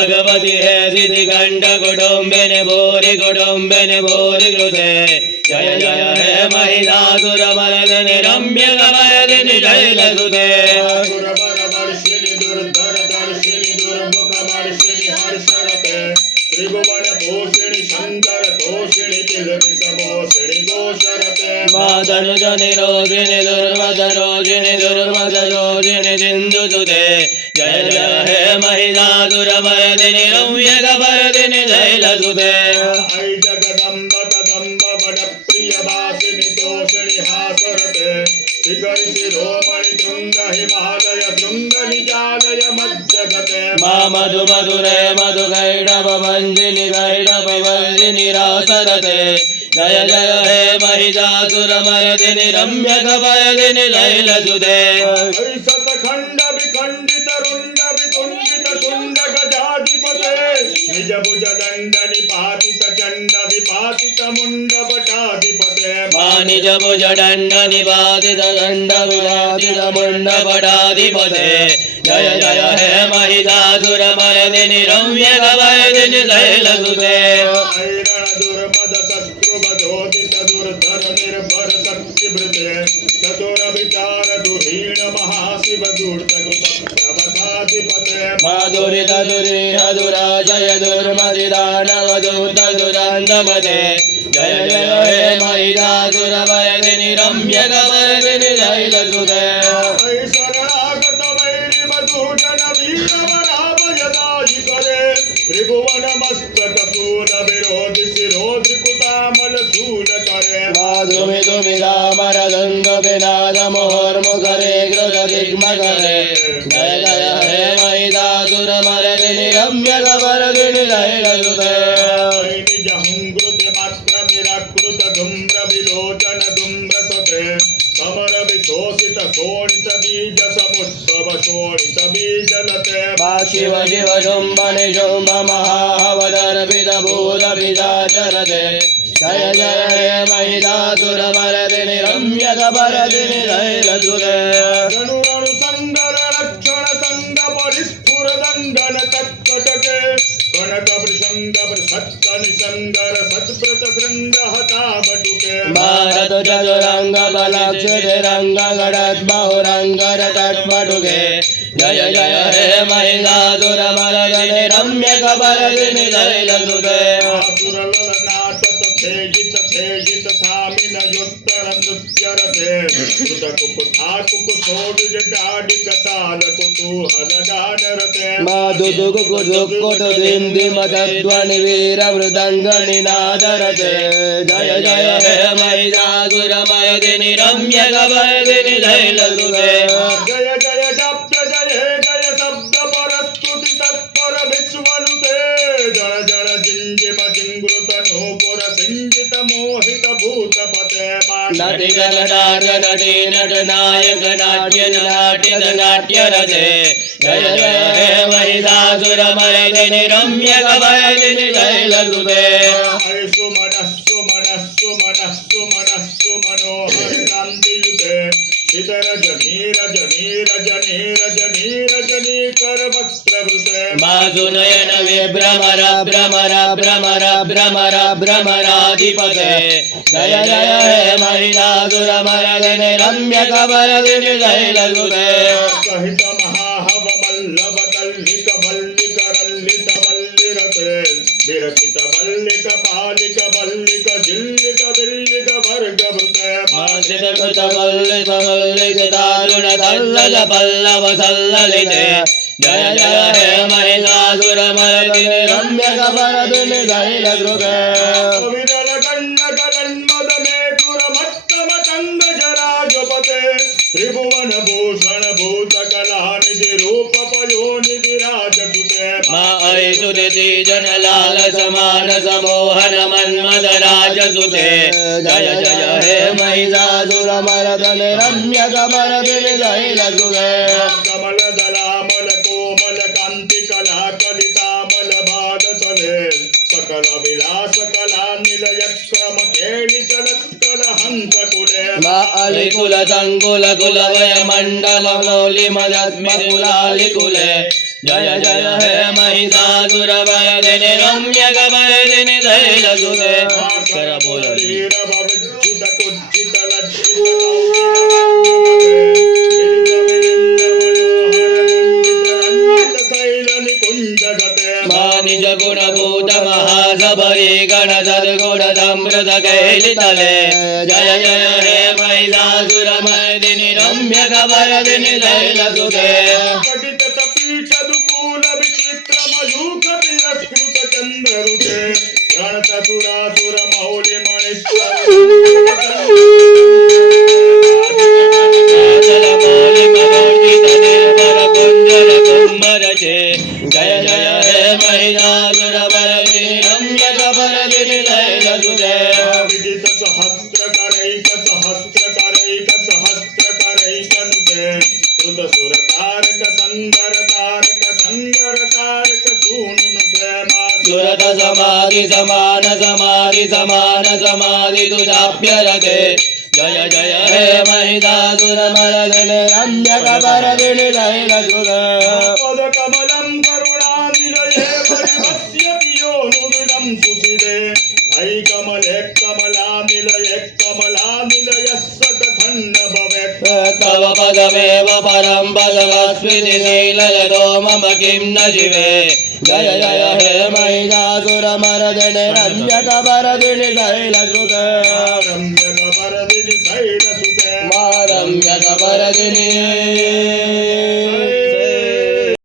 भगवती हे सिद्धिकंठ कुटुंबिनि भूरि कृते जय जय हे महिषासुरमर्दिनि रम्यकपर्दिनि शैलसुते दुर्बरवर्षिणि दुर्धरदर्शिनि दुर्मुखवर्षिणि हर्षरते त्रिभुवन पोषिणि शंकर तोषिणि किलविषमोषिणि दोषरते मातनुज निरोधिनि दुर्मदरोधिनि दुर्मदरोधिनि सिन्धुसुते जय जय हे महिषासुरमर्दिनि रम्यकपर्दिनि शैलसुते ऐ जगदम्ब कदम्ब वनप्रियवासिनि तोषिणि हासरते शिखरि शिरोमणि तुंग हिमालय तुंग निजालय मज्जगते मा मधु मधुरे मधुकैटभवञ्जिनि रासरते जय जय हे महिषासुरमर्दिनि रम्यकपर्दिनि शैलसुते सतखंड विखंडित रुंड विकुंडित शुंड गजाधिपते निज भुज दंड निपातित चंड विपातित मुंड पटाधिपते मा निज भुज दंड निपातित चंड विपातित मुंड पटाधिपते जय जय हे महिषासुरमर्दिनि रम्यकपर्दिनि शैलसुते ऐरण दुर्मद शत्रुवधोदित दुर्धर निर्भर शक्तिभृते चतुर विचार दुहीण महाशिव दूर्तकृतप्रभकाधिपते मा दुरित दुरीह दुराशय दुर्मदिदानवदूत दुरान्तमते जय जय हे महिषासुरमर्दिनि रम्यकपर्दिनि शैलसुते शरणागत वैरि मधुजन वीरवराभयदायि करे त्रिभुवन मस्तक सूर विरोधि शिरोधि कुतामल शूल करे माधुमि तुमि रामरदंग विनाद मुहुर्मुखरे कृतदिग्मकरे जय जय हे महिषासुरमर्दिनि रम्यकपर्दिनि शैलसुते निजहुंकृत मात्र निराकृत धूम्र विलोचन धूम्रसते समर विशोषित शोणित बीज समुद्भव शोणित बीजलते शिव शिव शुंभ निशुंभ महाहवदर्पित भूत पिशाचरते जय जय हे महिषासुरमर्दिनि रम्यकपर्दिनि शैलसुते गणुरणु संगर रक्षण संग परिस्फुर दंडन तत्कटके कनक वृषंग सत्त निसंगर सत्प्रत श्रृंग हता बटुके भारत चतुरंग बलक्षितिरंग गणत बहुरंग तत्पटुके जय जय हे महिषासुरमर्दिनि रम्यकपर्दिनि शैलसुते नाटत थेजित थामिन युत्तर नृत्यरते कृत कुकुथा कुकुशोभिज डाडिक ताल कुतूहल गानरते माधुदुग कुदुक्कुट दिन्दिमतध्वनि वीर मृदंग निनादरते जय जय हे महिषासुरमर्दिनि रम्यकपर्दिनि शैलसुते जय जय जप्य जय जय शब्द परस्तुति तत्पर विश्वनुते जय जय जिंजिम जिंगृत नूपुर सिंजित मोहित भूतपते नटि गणनाट नटी नट नायक नाट्य नाट्यरते जय जय हे महिषासुरमर्दिनि रम्यकपर्दिनि शैलसुते सुमनस्सु मनोहर कांतियुते चितर रजनी कर वक्त्रवृते माधुनयन विभ्रमर भ्रमराधिपते जय जय हे महिषासुरमर्दिनि रम्यकपर्दिनि शैलसुते सहित महाहव मल्लव तल्लिक वल्लिक रल्लित वल्लिरते विरचित वल्लिक पालिक वल्लिक जिल्लिक विल्लिक वर्ग वृते मासित कृत वल्लिक दारुण तल्लल पल्लव सल्ललिते जय जय हे महिषासुरमर्दिनि रम्यकपर्दिनि शैलसुते विरल गण्ड गलन्मद मेतुर मत्तम तंग जराजपते त्रिभुवन भूषण भूत कला निधि रूप पयोनिधि राजसुते मा ऐसुदिति जन लाल समान समोहन मन्मद राजसुते जय जय हे महिषासुरमर्दिनि रम्यकपर्दिनि शैलसुते कमल दलामल कोमल कांति कला कलितामल बादसले सकल विलास कला निलय क्रम केलि चलत कल हंस कुले मा अलिकुल संकुल कुलवय मंडल मौलि मदत्म कुलालिकुले जय जय हे महिषासुरमर्दिनि रम्यकपर्दिनि शैलसुते करमुरली निज गुणभूत महासबरी गण सद्गुण समृत कैलितले जय जय हे महिषासुरमर्दिनि रम्यकपर्दिनि शैलसुते पीठदुकूल विचित्रमयूख तिरस्कृत चन्द्ररुते रणससुरासुर मौलि मणिश्वर जय जय हे महिषासुरमर्दिनि रम्यकपर्दिनि शैलसुते विदित सहस्रकरैक सहस्रकरैकनुते कृतसुरतारक संगरतारक सूनुनुते सुरत समाधि समान समाधि समान समाधि तुझाप्यरते जय जय हे महिषासुरमर्दिनि रम्यकपर्दिनि शैलसुते पदकमलं करुणानिलये परिपश्यति योऽनुदिनं सुशिवे अयि कमले कमलानिलयस्य कथन्न भवेत् तव पदमेव परं पदमस्मिति लीलयतो मम किं न शिवे जय जय हे महिषासुरमर्दिनि रम्यकपर्दिनि शैलसुते रम्यकपर्दिनि शैलसुते रम्यकपर्दिनि